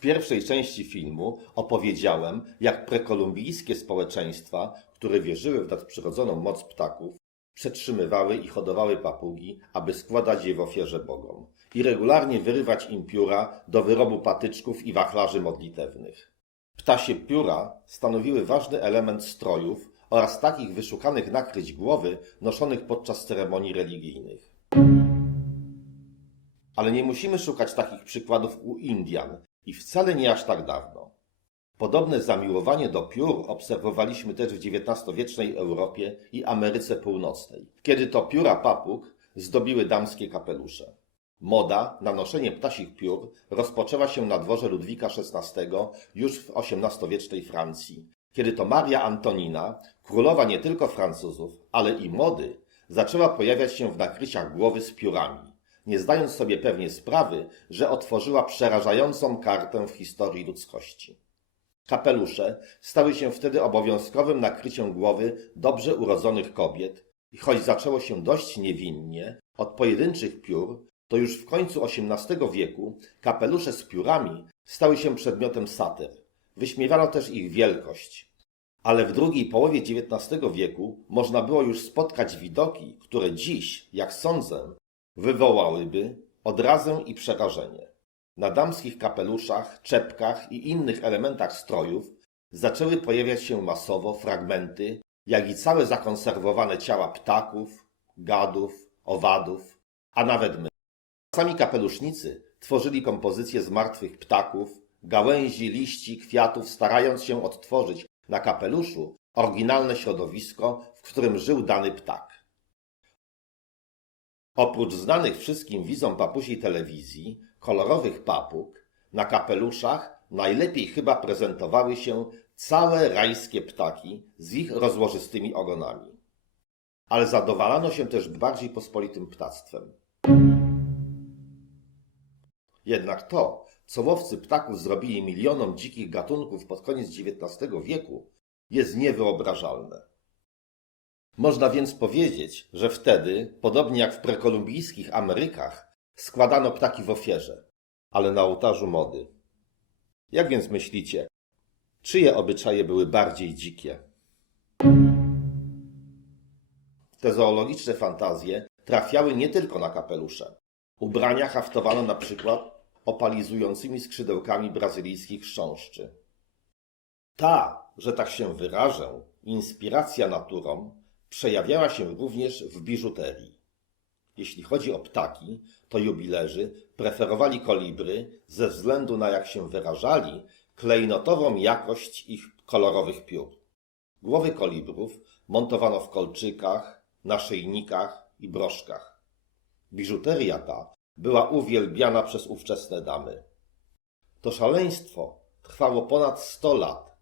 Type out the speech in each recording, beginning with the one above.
pierwszej części filmu opowiedziałem, jak prekolumbijskie społeczeństwa, które wierzyły w nadprzyrodzoną moc ptaków, przetrzymywały i hodowały papugi, aby składać je w ofierze bogom i regularnie wyrywać im pióra do wyrobu patyczków i wachlarzy modlitewnych. Ptasie pióra stanowiły ważny element strojów oraz takich wyszukanych nakryć głowy noszonych podczas ceremonii religijnych. Ale nie musimy szukać takich przykładów u Indian i wcale nie aż tak dawno. Podobne zamiłowanie do piór obserwowaliśmy też w XIX-wiecznej Europie i Ameryce Północnej, kiedy to pióra papug zdobiły damskie kapelusze. Moda na noszenie ptasich piór rozpoczęła się na dworze Ludwika XVI już w XVIII-wiecznej Francji, kiedy to Maria Antonina, królowa nie tylko Francuzów, ale i mody, zaczęła pojawiać się w nakryciach głowy z piórami, nie zdając sobie pewnie sprawy, że otworzyła przerażającą kartę w historii ludzkości. Kapelusze stały się wtedy obowiązkowym nakryciem głowy dobrze urodzonych kobiet i choć zaczęło się dość niewinnie, od pojedynczych piór, to już w końcu XVIII wieku kapelusze z piórami stały się przedmiotem satyr. Wyśmiewano też ich wielkość. Ale w drugiej połowie XIX wieku można było już spotkać widoki, które dziś, jak sądzę, wywołałyby odrazę i przerażenie. Na damskich kapeluszach, czepkach i innych elementach strojów zaczęły pojawiać się masowo fragmenty, jak i całe zakonserwowane ciała ptaków, gadów, owadów, a nawet mysz. Sami kapelusznicy tworzyli kompozycje z martwych ptaków, gałęzi, liści, kwiatów, starając się odtworzyć na kapeluszu oryginalne środowisko, w którym żył dany ptak. Oprócz znanych wszystkim widzom papusiej telewizji, kolorowych papug, na kapeluszach najlepiej chyba prezentowały się całe rajskie ptaki z ich rozłożystymi ogonami. Ale zadowalano się też bardziej pospolitym ptactwem. Jednak to, co łowcy ptaków zrobili milionom dzikich gatunków pod koniec XIX wieku, jest niewyobrażalne. Można więc powiedzieć, że wtedy, podobnie jak w prekolumbijskich Amerykach, składano ptaki w ofierze, ale na ołtarzu mody. Jak więc myślicie, czyje obyczaje były bardziej dzikie? Te zoologiczne fantazje trafiały nie tylko na kapelusze. Ubrania haftowano na przykład opalizującymi skrzydełkami brazylijskich chrząszczy. Ta, że tak się wyrażę, inspiracja naturą przejawiała się również w biżuterii. Jeśli chodzi o ptaki, to jubilerzy preferowali kolibry ze względu na, jak się wyrażali, klejnotową jakość ich kolorowych piór. Głowy kolibrów montowano w kolczykach, naszyjnikach i broszkach. Biżuteria ta była uwielbiana przez ówczesne damy. To szaleństwo trwało ponad 100 lat.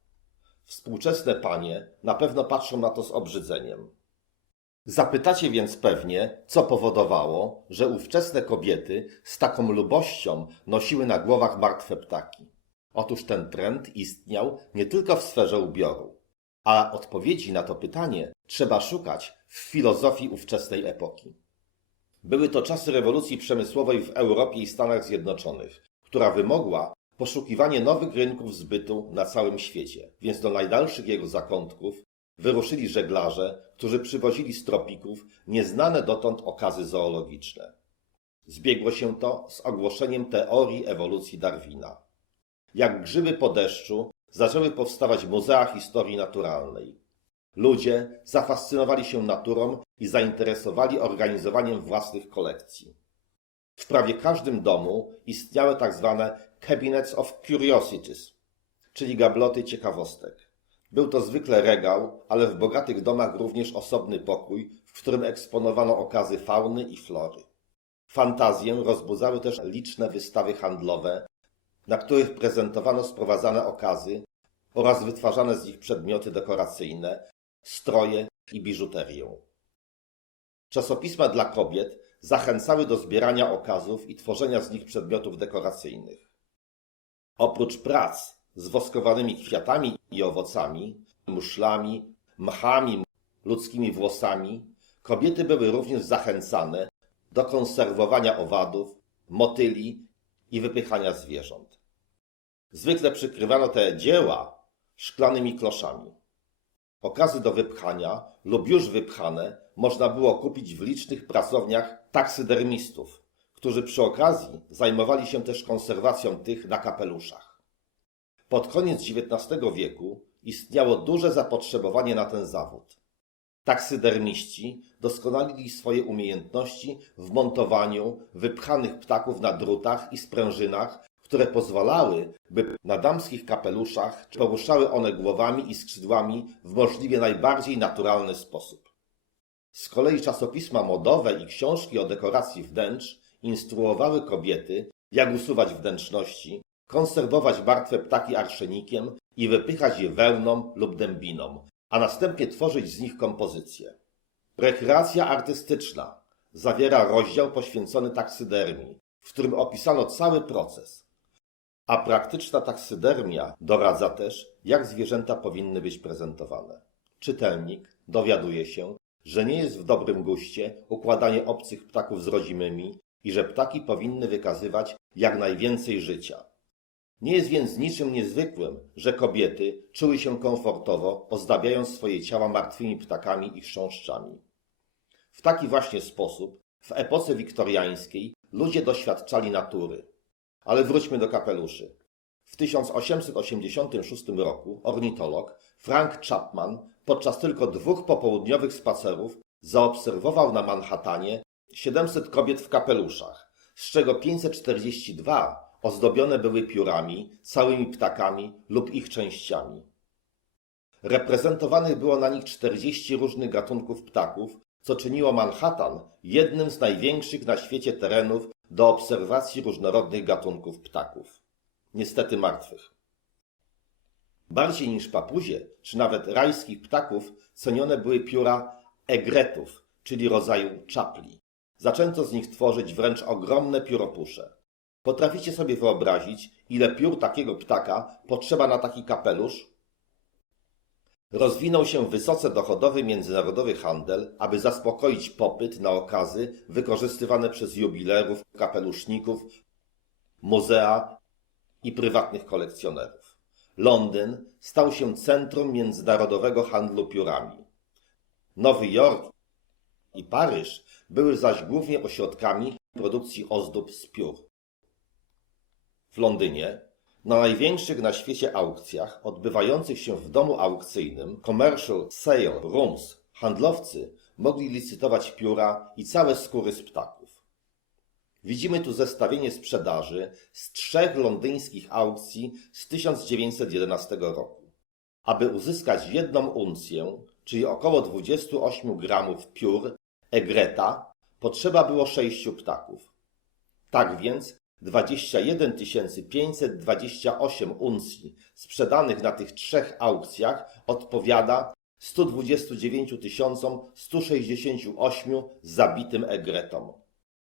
Współczesne panie na pewno patrzą na to z obrzydzeniem. Zapytacie więc pewnie, co powodowało, że ówczesne kobiety z taką lubością nosiły na głowach martwe ptaki. Otóż ten trend istniał nie tylko w sferze ubioru, a odpowiedzi na to pytanie trzeba szukać w filozofii ówczesnej epoki. Były to czasy rewolucji przemysłowej w Europie i Stanach Zjednoczonych, która wymogła poszukiwanie nowych rynków zbytu na całym świecie, więc do najdalszych jego zakątków wyruszyli żeglarze, którzy przywozili z tropików nieznane dotąd okazy zoologiczne. Zbiegło się to z ogłoszeniem teorii ewolucji Darwina. Jak grzyby po deszczu zaczęły powstawać muzea historii naturalnej. Ludzie zafascynowali się naturą i zainteresowali organizowaniem własnych kolekcji. W prawie każdym domu istniały tak zwane cabinets of curiosities, czyli gabloty ciekawostek. Był to zwykle regał, ale w bogatych domach również osobny pokój, w którym eksponowano okazy fauny i flory. Fantazję rozbudzały też liczne wystawy handlowe, na których prezentowano sprowadzane okazy oraz wytwarzane z nich przedmioty dekoracyjne, stroje i biżuterię. Czasopisma dla kobiet zachęcały do zbierania okazów i tworzenia z nich przedmiotów dekoracyjnych. Oprócz prac z woskowanymi kwiatami i owocami, muszlami, mchami, ludzkimi włosami, kobiety były również zachęcane do konserwowania owadów, motyli i wypychania zwierząt. Zwykle przykrywano te dzieła szklanymi kloszami. Okazy do wypchania lub już wypchane można było kupić w licznych pracowniach taksydermistów, którzy przy okazji zajmowali się też konserwacją tych na kapeluszach. Pod koniec XIX wieku istniało duże zapotrzebowanie na ten zawód. Taksydermiści doskonalili swoje umiejętności w montowaniu wypchanych ptaków na drutach i sprężynach, które pozwalały, by na damskich kapeluszach poruszały one głowami i skrzydłami w możliwie najbardziej naturalny sposób. Z kolei czasopisma modowe i książki o dekoracji wnętrz instruowały kobiety, jak usuwać wnętrzności, konserwować martwe ptaki arszenikiem i wypychać je wełną lub dębiną, a następnie tworzyć z nich kompozycje. Rekreacja artystyczna zawiera rozdział poświęcony taksydermii, w którym opisano cały proces. A praktyczna taksydermia doradza też, jak zwierzęta powinny być prezentowane. Czytelnik dowiaduje się, że nie jest w dobrym guście układanie obcych ptaków z rodzimymi i że ptaki powinny wykazywać jak najwięcej życia. Nie jest więc niczym niezwykłym, że kobiety czuły się komfortowo, ozdabiając swoje ciała martwymi ptakami i chrząszczami. W taki właśnie sposób w epoce wiktoriańskiej ludzie doświadczali natury. Ale wróćmy do kapeluszy. W 1886 roku ornitolog Frank Chapman podczas tylko 2 popołudniowych spacerów zaobserwował na Manhattanie 700 kobiet w kapeluszach, z czego 542 ozdobione były piórami, całymi ptakami lub ich częściami. Reprezentowanych było na nich 40 różnych gatunków ptaków, co czyniło Manhattan jednym z największych na świecie terenów do obserwacji różnorodnych gatunków ptaków. Niestety martwych. Bardziej niż papuzie, czy nawet rajskich ptaków, cenione były pióra egretów, czyli rodzaju czapli. Zaczęto z nich tworzyć wręcz ogromne pióropusze. Potraficie sobie wyobrazić, ile piór takiego ptaka potrzeba na taki kapelusz? Rozwinął się wysoce dochodowy międzynarodowy handel, aby zaspokoić popyt na okazy wykorzystywane przez jubilerów, kapeluszników, muzea i prywatnych kolekcjonerów. Londyn stał się centrum międzynarodowego handlu piórami. Nowy Jork i Paryż były zaś głównie ośrodkami produkcji ozdób z piór. W Londynie, na największych na świecie aukcjach odbywających się w domu aukcyjnym Commercial Sale Rooms, handlowcy mogli licytować pióra i całe skóry z ptaków. Widzimy tu zestawienie sprzedaży z 3 londyńskich aukcji z 1911 roku. Aby uzyskać 1 uncję, czyli około 28 gramów piór egreta, potrzeba było 6 ptaków. Tak więc 21 528 uncji sprzedanych na tych 3 aukcjach odpowiada 129 168 zabitym egretom.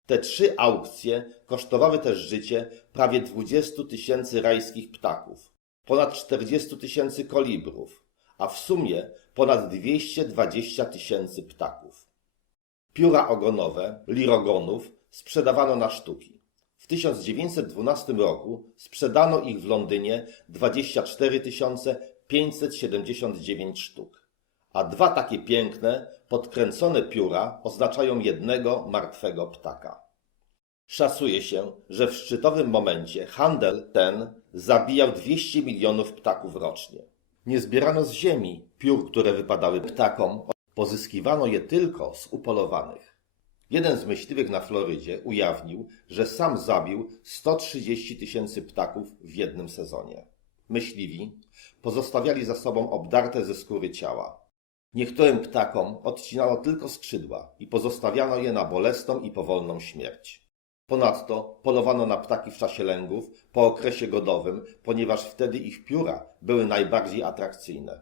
Te 3 aukcje kosztowały też życie prawie 20 000 rajskich ptaków, ponad 40 000 kolibrów, a w sumie ponad 220 000 ptaków. Pióra ogonowe, lirogonów, sprzedawano na sztuki. W 1912 roku sprzedano ich w Londynie 24 579 sztuk, a 2 takie piękne, podkręcone pióra oznaczają 1 martwego ptaka. Szacuje się, że w szczytowym momencie handel ten zabijał 200 milionów ptaków rocznie. Nie zbierano z ziemi piór, które wypadały ptakom, pozyskiwano je tylko z upolowanych. Jeden z myśliwych na Florydzie ujawnił, że sam zabił 130 000 ptaków w jednym sezonie. Myśliwi pozostawiali za sobą obdarte ze skóry ciała. Niektórym ptakom odcinano tylko skrzydła i pozostawiano je na bolesną i powolną śmierć. Ponadto polowano na ptaki w czasie lęgów po okresie godowym, ponieważ wtedy ich pióra były najbardziej atrakcyjne.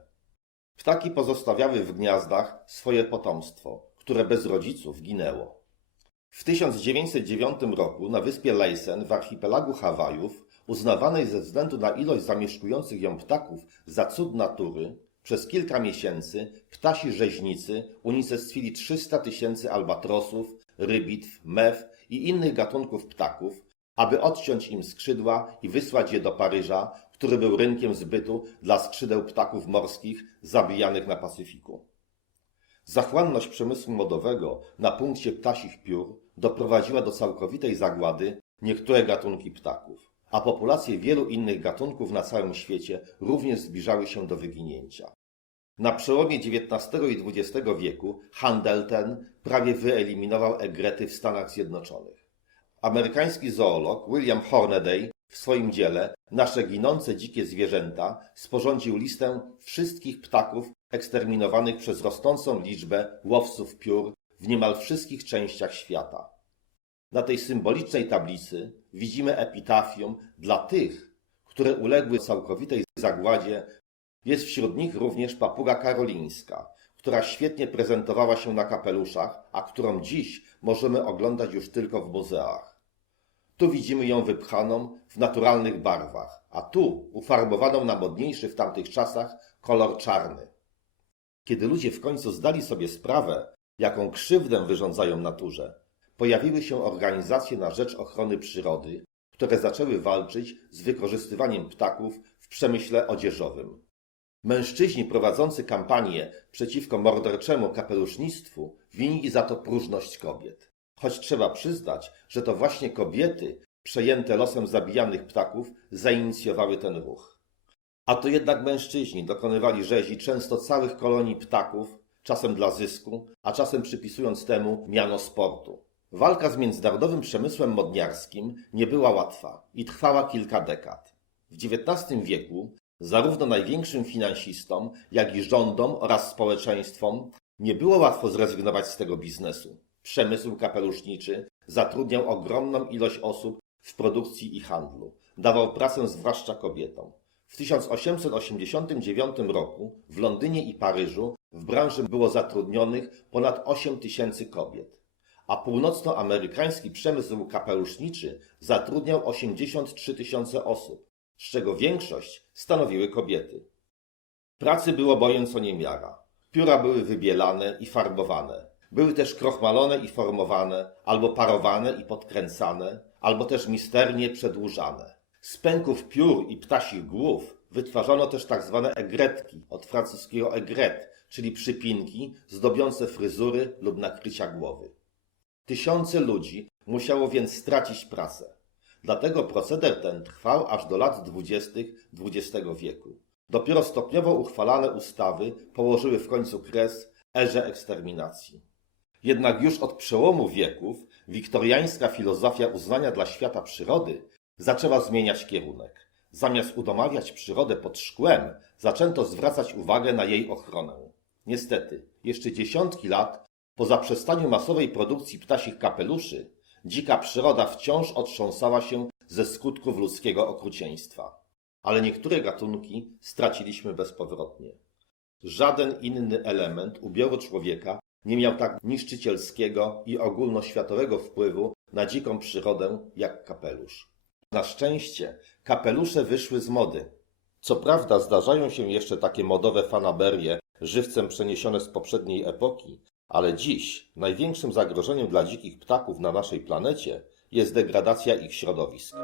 Ptaki pozostawiały w gniazdach swoje potomstwo, które bez rodziców ginęło. W 1909 roku na wyspie Laysan w archipelagu Hawajów, uznawanej ze względu na ilość zamieszkujących ją ptaków za cud natury, przez kilka miesięcy ptasi rzeźnicy unicestwili 300 000 albatrosów, rybitw, mew i innych gatunków ptaków, aby odciąć im skrzydła i wysłać je do Paryża, który był rynkiem zbytu dla skrzydeł ptaków morskich zabijanych na Pacyfiku. Zachłanność przemysłu modowego na punkcie ptasich piór doprowadziła do całkowitej zagłady niektóre gatunki ptaków, a populacje wielu innych gatunków na całym świecie również zbliżały się do wyginięcia. Na przełomie XIX i XX wieku handel ten prawie wyeliminował egrety w Stanach Zjednoczonych. Amerykański zoolog William Hornaday w swoim dziele Nasze ginące dzikie zwierzęta sporządził listę wszystkich ptaków eksterminowanych przez rosnącą liczbę łowców piór w niemal wszystkich częściach świata. Na tej symbolicznej tablicy widzimy epitafium dla tych, które uległy całkowitej zagładzie. Jest wśród nich również papuga karolińska, która świetnie prezentowała się na kapeluszach, a którą dziś możemy oglądać już tylko w muzeach. Tu widzimy ją wypchaną w naturalnych barwach, a tu ufarbowaną na modniejszy w tamtych czasach kolor czarny. Kiedy ludzie w końcu zdali sobie sprawę, jaką krzywdę wyrządzają naturze, pojawiły się organizacje na rzecz ochrony przyrody, które zaczęły walczyć z wykorzystywaniem ptaków w przemyśle odzieżowym. Mężczyźni prowadzący kampanię przeciwko morderczemu kapelusznictwu winili za to próżność kobiet. Choć trzeba przyznać, że to właśnie kobiety, przejęte losem zabijanych ptaków, zainicjowały ten ruch. A to jednak mężczyźni dokonywali rzezi często całych kolonii ptaków, czasem dla zysku, a czasem przypisując temu miano sportu. Walka z międzynarodowym przemysłem modniarskim nie była łatwa i trwała kilka dekad. W XIX wieku zarówno największym finansistom, jak i rządom oraz społeczeństwom nie było łatwo zrezygnować z tego biznesu. Przemysł kapeluszniczy zatrudniał ogromną ilość osób w produkcji i handlu. Dawał pracę zwłaszcza kobietom. W 1889 roku w Londynie i Paryżu w branży było zatrudnionych ponad 8 000 kobiet, a północnoamerykański przemysł kapeluszniczy zatrudniał 83 000 osób, z czego większość stanowiły kobiety. Pracy było bowiem co niemiara. Pióra były wybielane i farbowane. Były też krochmalone i formowane, albo parowane i podkręcane, albo też misternie przedłużane. Z pęków piór i ptasich głów wytwarzano też tak zwane egretki, od francuskiego egret, czyli przypinki zdobiące fryzury lub nakrycia głowy. Tysiące ludzi musiało więc stracić pracę. Dlatego proceder ten trwał aż do lat 20. XX wieku. Dopiero stopniowo uchwalane ustawy położyły w końcu kres erze eksterminacji. Jednak już od przełomu wieków wiktoriańska filozofia uznania dla świata przyrody zaczęła zmieniać kierunek. Zamiast udomawiać przyrodę pod szkłem, zaczęto zwracać uwagę na jej ochronę. Niestety, jeszcze dziesiątki lat po zaprzestaniu masowej produkcji ptasich kapeluszy, dzika przyroda wciąż otrząsała się ze skutków ludzkiego okrucieństwa. Ale niektóre gatunki straciliśmy bezpowrotnie. Żaden inny element ubioru człowieka nie miał tak niszczycielskiego i ogólnoświatowego wpływu na dziką przyrodę jak kapelusz. Na szczęście kapelusze wyszły z mody. Co prawda zdarzają się jeszcze takie modowe fanaberie żywcem przeniesione z poprzedniej epoki, ale dziś największym zagrożeniem dla dzikich ptaków na naszej planecie jest degradacja ich środowisk.